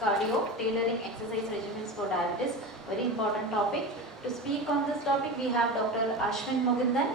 cardio, tailoring exercise regimens for diabetes. Very important topic. To speak on this topic, we have Dr.Aswin Mukundan.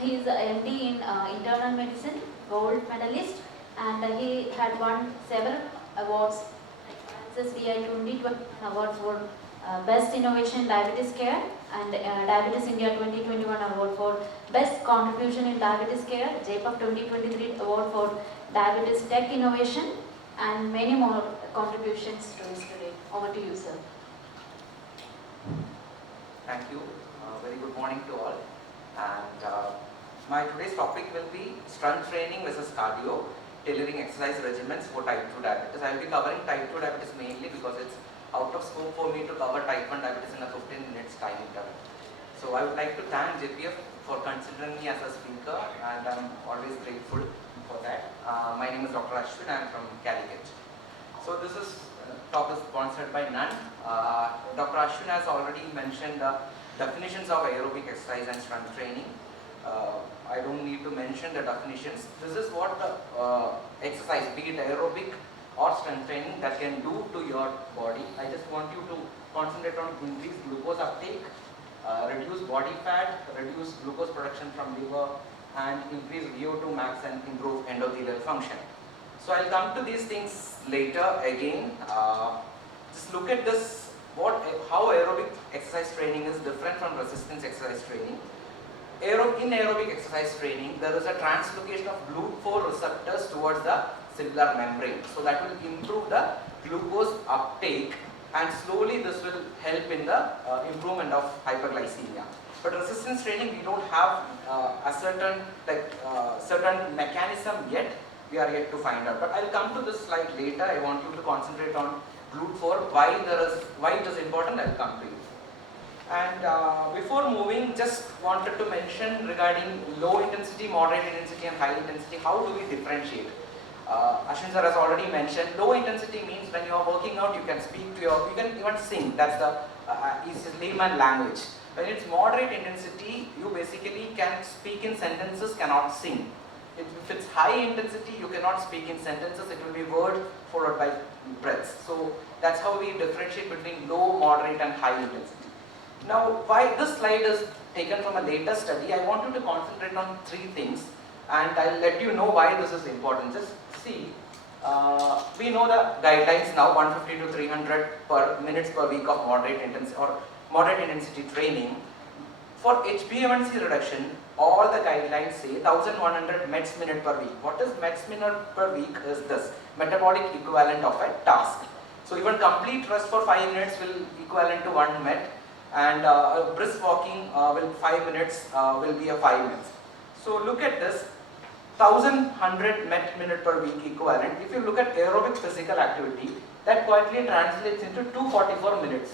He is a MD in internal medicine, gold medalist, and he had won several awards, like Francis VI 2021 award for Best Innovation Diabetes Care, and Diabetes India 2021 award for Best Contribution in Diabetes Care, JPEF 2023 award for Diabetes Tech Innovation, and many more contributions to us today. Over to you, sir. Thank you. Very good morning to all. And my today's topic will be strength training versus cardio, tailoring exercise regimens for type 2 diabetes. I will be covering type 2 diabetes mainly because it's out of scope for me to cover type 1 diabetes in a 15 minutes time interval. So I would like to thank JPEF for considering me as a speaker, and I'm always grateful for that. My name is Dr. Aswin. I'm from Calicut. So this is talk is sponsored by NAN. Dr. Aswin has already mentioned the definitions of aerobic exercise and strength training. I don't need to mention the definitions. This is what the exercise, be it aerobic or strength training, that can do to your body. I just want you to concentrate on increased glucose uptake, reduce body fat, reduce glucose production from liver, and increase VO2 max and improve endothelial function. So I'll come to these things later again. Just look at this, how aerobic exercise training is different from resistance exercise training. In aerobic exercise training, there is a translocation of GLUT4 receptors towards the cellular membrane. So that will improve the glucose uptake, and slowly this will help in the improvement of hyperglycemia. But resistance training, we don't have a certain mechanism yet. We are yet to find out. But I'll come to this slide later. I want you to concentrate on GLUT4. Why it is important, I'll come to you. And before moving, just wanted to mention regarding low intensity, moderate intensity, and high intensity. How do we differentiate? Ashwin sir has already mentioned, low intensity means when you are working out, you can speak to you can even sing. That's the layman language. When it's moderate intensity, you basically can speak in sentences, cannot sing. If it's high intensity, you cannot speak in sentences. It will be word followed by breaths. So that's how we differentiate between low, moderate, and high intensity. Now, why this slide is taken from a later study, I want you to concentrate on three things, and I'll let you know why this is important. Just see, we know the guidelines now, 150 to 300 minutes per week of moderate intensity training. For HbA1c reduction, all the guidelines say 1100 METs minute per week. What is METs minute per week is this, metabolic equivalent of a task. So even complete rest for 5 minutes will equivalent to 1 MET, and brisk walking will 5 minutes will be a 5 minutes. So look at this, 1100 MET minute per week equivalent. If you look at aerobic physical activity, that quietly translates into 244 minutes.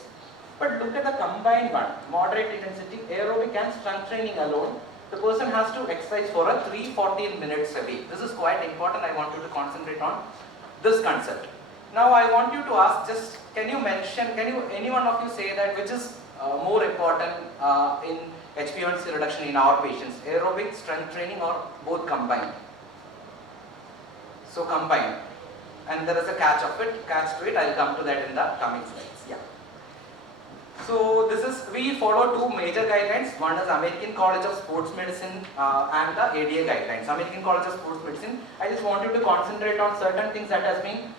But look at the combined one, moderate intensity, aerobic and strength training alone. The person has to exercise for a 314 minutes a week. This is quite important. I want you to concentrate on this concept. Now I want you to ask, just any one of you say that which is more important in HbA1c reduction in our patients, aerobic, strength training, or both combined? So combined. And there is a catch to it. I'll come to that in the coming slides. Yeah. So we follow two major guidelines. One is American College of Sports Medicine and the ADA guidelines. American College of Sports Medicine, I just want you to concentrate on certain things that has been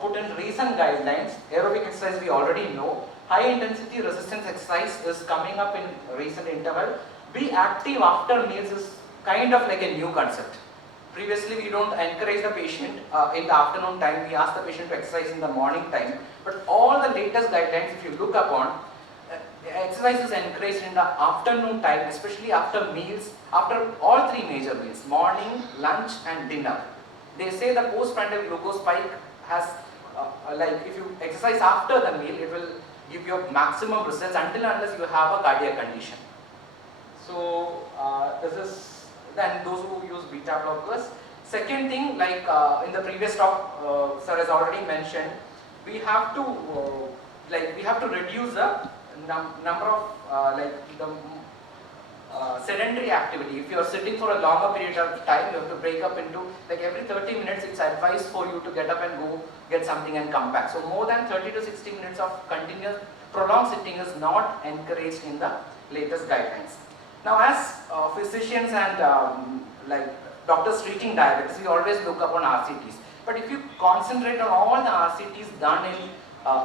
put in recent guidelines. Aerobic exercise we already know. High intensity resistance exercise is coming up in recent interval. Be active after meals is kind of like a new concept. Previously we don't encourage the patient in the afternoon time. We ask the patient to exercise in the morning time. But all the latest guidelines, if you look upon, exercise is encouraged in the afternoon time, especially after meals, after all three major meals, morning, lunch, and dinner. They say the postprandial glucose spike has, if you exercise after the meal, it will give you maximum results until unless you have a cardiac condition. So this is, then those who use beta blockers. Second thing, in the previous talk, sir has already mentioned, we have to reduce the number of sedentary activity. If you are sitting for a longer period of time, you have to break up into, like every 30 minutes it's advised for you to get up and go get something and come back. So more than 30 to 60 minutes of continuous prolonged sitting is not encouraged in the latest guidelines. Now as physicians and like doctors treating diabetes, we always look upon RCTs. But if you concentrate on all the RCTs done in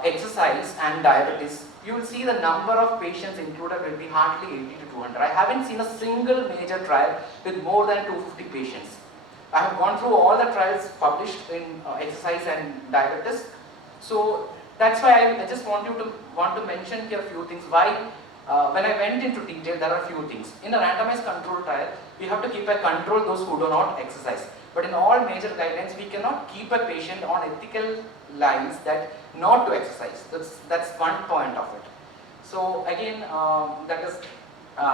exercise and diabetes, you will see the number of patients included will be hardly 80 to 200. I haven't seen a single major trial with more than 250 patients. I have gone through all the trials published in exercise and diabetes. So that's why I just want to mention here a few things. Why when I went into detail, there are a few things. In a randomized control trial, we have to keep a control those who do not exercise. But in all major guidelines, we cannot keep a patient on ethical lines that not to exercise. That's one point of it. So again, that is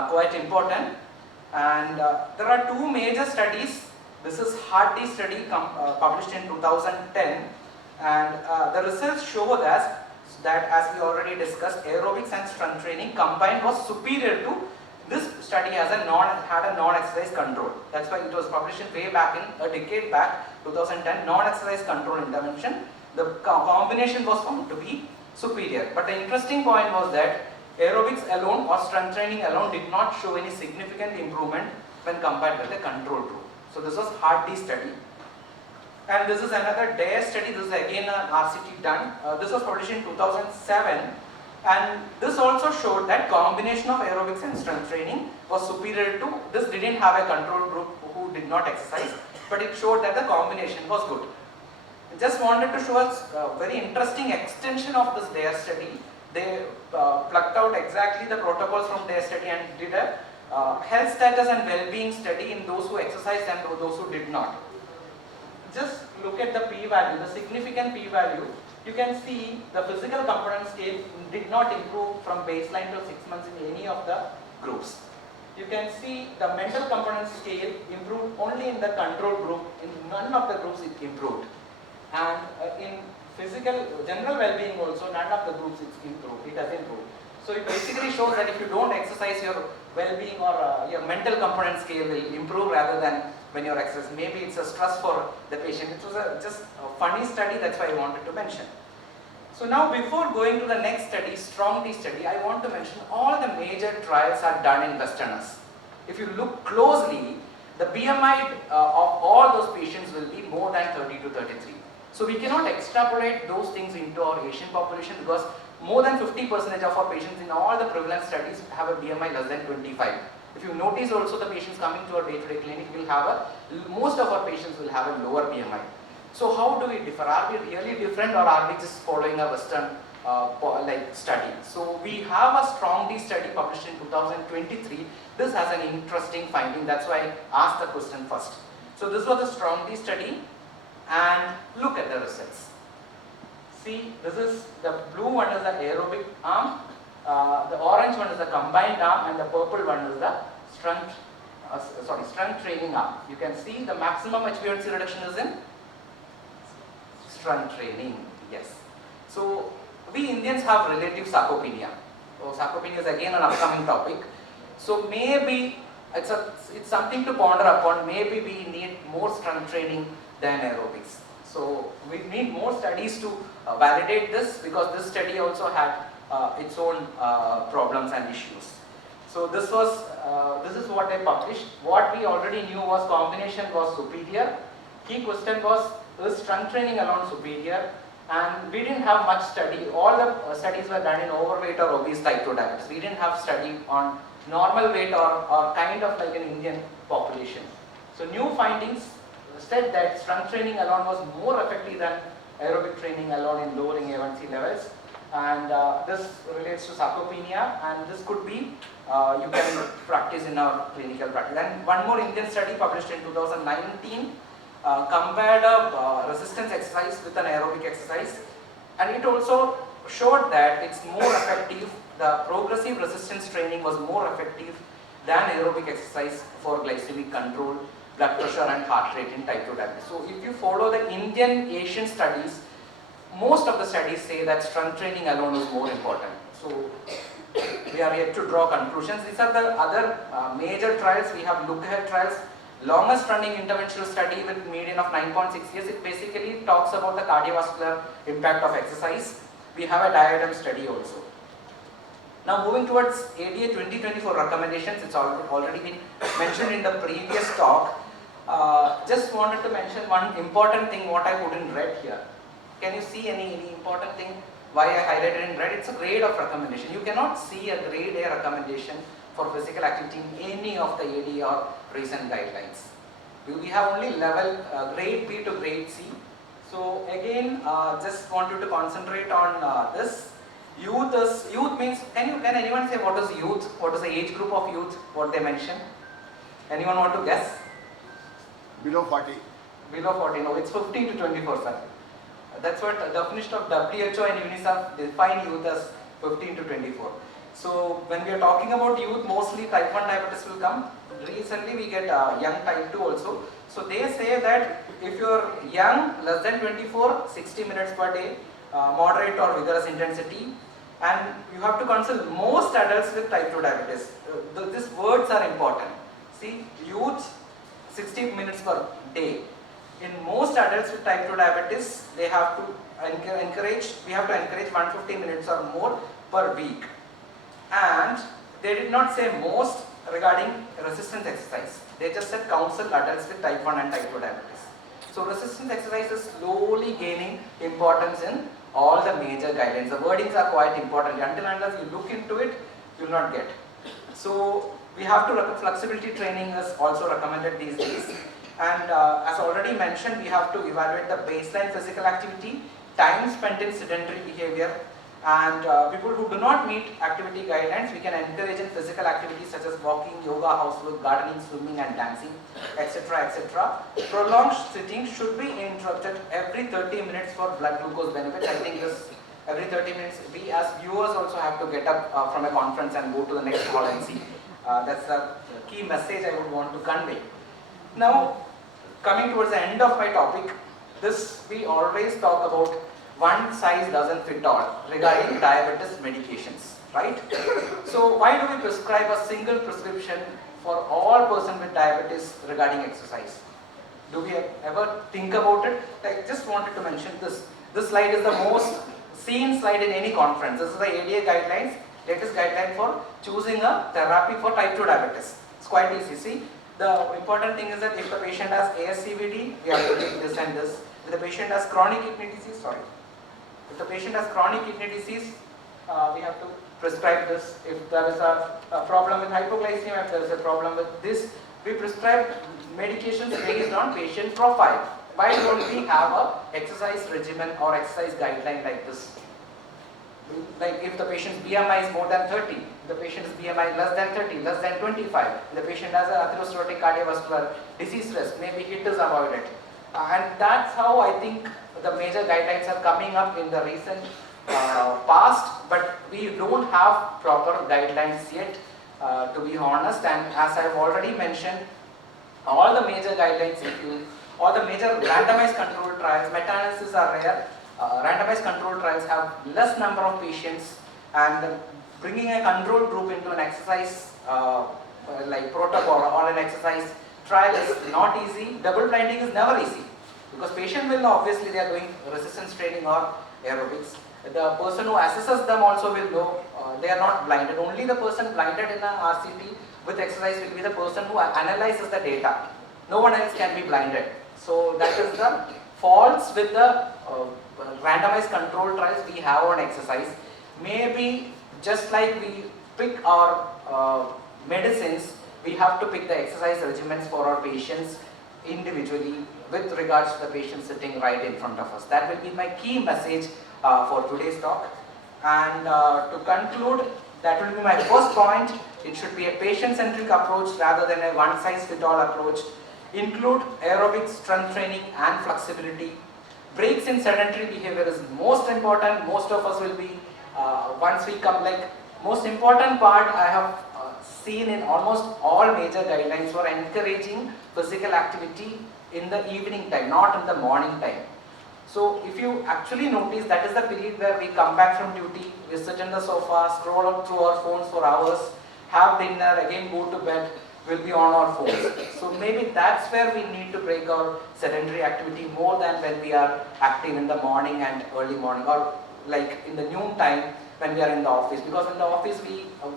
quite important. And there are two major studies. This is Hardy study published in 2010, and the results show that as we already discussed, aerobics and strength training combined was superior to this study had a non-exercise control. That's why it was published in way back in a decade back, 2010, non-exercise control intervention. The combination was found to be superior. But the interesting point was that aerobics alone or strength training alone did not show any significant improvement when compared with the control group. So this was Hardy study. And this is another DARE study. This is again an RCT done. This was published in 2007. And this also showed that combination of aerobics and strength training was superior to, this didn't have a control group who did not exercise, but it showed that the combination was good. I just wanted to show us a very interesting extension of this DARE study. They plucked out exactly the protocols from DARE study and did a health status and well-being study in those who exercised and those who did not. Just look at the p-value, the significant p-value. You can see the physical component scale did not improve from baseline to 6 months in any of the groups. You can see the mental component scale improved only in the control group. In none of the groups it improved. And in physical, general well-being also, none of the groups it has improved. So it basically shows that if you don't exercise, your well-being or your mental component scale will improve rather than when you're exercising. Maybe it's a stress for the patient. It was just a funny study, that's why I wanted to mention. So now before going to the next study, Strong D study, I want to mention all the major trials are done in Westerners. If you look closely, the BMI of all those patients will be more than 30 to 33. So we cannot extrapolate those things into our Asian population because more than 50% of our patients in all the prevalence studies have a BMI less than 25. If you notice also the patients coming to our day-to-day clinic will have most of our patients will have a lower BMI. So how do we differ? Are we really different or are we just following a Western study? So we have a Strong D study published in 2023. This has an interesting finding. That's why I asked the question first. So this was a Strong D study and look at the results. See, this is the blue one is the aerobic arm, the orange one is the combined arm, and the purple one is the strength training arm. You can see the maximum HbA1c reduction is in strength training. Yes. So we Indians have relative sarcopenia. So sarcopenia is again an upcoming topic. So maybe it's something to ponder upon. Maybe we need more strength training than aerobics. So we need more studies to validate this because this study also had its own problems and issues. So this is what I published. What we already knew was combination was superior. Key question was, is strength training alone superior? And we didn't have much study. All the studies were done in overweight or obese type 2 diabetes. We didn't have study on normal weight or kind of like an Indian population. So new findings said that strength training alone was more effective than aerobic training alone in lowering A1C levels. And this relates to sarcopenia, and this could be you can practice in our clinical practice. And one more Indian study published in 2019 compared resistance exercise with an aerobic exercise, and it also showed that it's more effective. The progressive resistance training was more effective than aerobic exercise for glycemic control, blood pressure and heart rate in type 2 diabetes. So if you follow the Indian Asian studies, most of the studies say that strength training alone is more important. So we are yet to draw conclusions. These are the other major trials. We have look-ahead trials. Longest running interventional study with median of 9.6 years. It basically talks about the cardiovascular impact of exercise. We have a diagram study also. Now moving towards ADA 2024 recommendations, it's already been mentioned in the previous talk. Just wanted to mention one important thing what I put in red here. Can you see any important thing why I highlighted in red? It's a grade of recommendation. You cannot see a grade A recommendation for physical activity in any of the ADA or recent guidelines. We have only level grade B to grade C. So again, just wanted to concentrate on this. Youth means, can anyone say what is youth? What is the age group of youth? What they mention? Anyone want to guess? Below 40. Below 40, no, it's 15 to 24, sir. That's what the definition of WHO and UNICEF define youth as 15 to 24. So when we are talking about youth, mostly type 1 diabetes will come. Recently we get young type 2 also. So they say that if you are young, less than 24, 60 minutes per day, moderate or vigorous intensity, and you have to consult most adults with type 2 diabetes. These words are important. See, youth 60 minutes per day. In most adults with type 2 diabetes, they have to we have to encourage 150 minutes or more per week. And they did not say most regarding resistance exercise. They just said counsel adults with type 1 and type 2 diabetes. So resistance exercise is slowly gaining importance in all the major guidelines. The wordings are quite important. Until and unless you look into it, you will not get. So we have to, flexibility training is also recommended these days. And as already mentioned, we have to evaluate the baseline physical activity, time spent in sedentary behavior, and people who do not meet activity guidelines, we can encourage in physical activities such as walking, yoga, housework, gardening, swimming and dancing, etc. etc. Prolonged sitting should be interrupted every 30 minutes for blood glucose benefit. I think this every 30 minutes, we as viewers also have to get up from a conference and go to the next hall and see. That's the key message I would want to convey. Now, coming towards the end of my topic, we always talk about one size doesn't fit all regarding diabetes medications, right? So why do we prescribe a single prescription for all person with diabetes regarding exercise? Do we ever think about it? I just wanted to mention this. This slide is the most seen slide in any conference. This is the ADA guidelines, latest guideline for choosing a therapy for type 2 diabetes. It's quite easy. See, the important thing is that if the patient has ASCVD, we have to take this and this. If the patient has chronic kidney disease, if the patient has chronic kidney disease, we have to prescribe this. If there is a problem with hypoglycemia, if there is a problem with this, we prescribe medications based on patient profile. Why don't we have a exercise regimen or exercise guideline like this? Like if the patient's BMI is more than 30, if the patient's BMI less than 30, less than 25, if the patient has an atherosclerotic cardiovascular disease risk, maybe it is avoided. And that's how I think the major guidelines are coming up in the recent past, but we don't have proper guidelines yet, to be honest. And as I've already mentioned, all the major guidelines, all the major randomized controlled trials, meta-analysis are rare. Randomized controlled trials have less number of patients, and bringing a control group into an exercise like protocol or an exercise trial is not easy. Double blinding is never easy because patient will know obviously they are doing resistance training or aerobics. The person who assesses them also will know they are not blinded. Only the person blinded in an RCT with exercise will be the person who analyzes the data. No one else can be blinded. So that is the faults with the randomized control trials we have on exercise. Maybe just like we pick our medicines, we have to pick the exercise regimens for our patients individually with regards to the patient sitting right in front of us. That will be my key message for today's talk. And to conclude, that will be my first point. It should be a patient-centric approach rather than a one-size-fits-all approach. Include aerobic strength training and flexibility. Breaks in sedentary behavior is most important. Most of us will be, once we come, like most important part I have seen in almost all major guidelines for encouraging physical activity in the evening time, not in the morning time. So if you actually notice, that is the period where we come back from duty, we sit in the sofa, scroll up through our phones for hours, have dinner, again go to bed, will be on our phones. So maybe that's where we need to break our sedentary activity more than when we are active in the morning and early morning, or like in the noon time when we are in the office. Because in the office,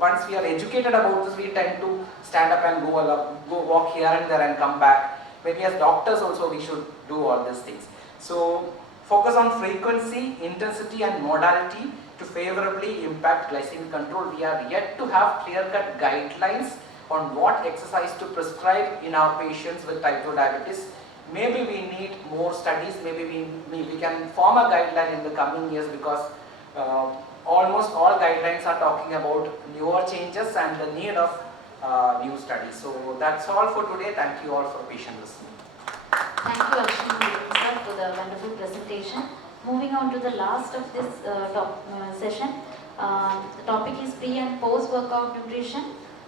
once we are educated about this, we tend to stand up and go walk here and there and come back. Maybe as doctors also we should do all these things. So focus on frequency, intensity and modality to favorably impact glycemic control. We are yet to have clear-cut guidelines on what exercise to prescribe in our patients with type 2 diabetes. Maybe we need more studies, maybe we can form a guideline in the coming years, because almost all guidelines are talking about newer changes and the need of new studies. So that's all for today. Thank you all for patient listening. Thank you, Ashwin sir, for the wonderful presentation. Moving on to the last of this session, the topic is pre and post workout nutrition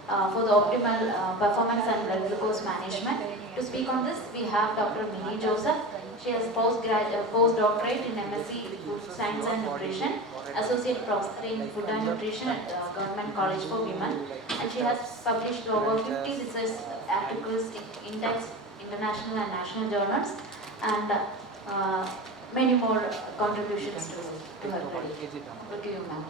for the optimal performance and blood glucose management. To speak on this, we have Dr. Mini Joseph. She has postdoctorate in MSc Food Science and Nutrition, Associate Professor in Food and Nutrition at Government College for Women, and she has published over 50 research articles in index international and national journals, and many more contributions to her credit. Over to you, ma'am.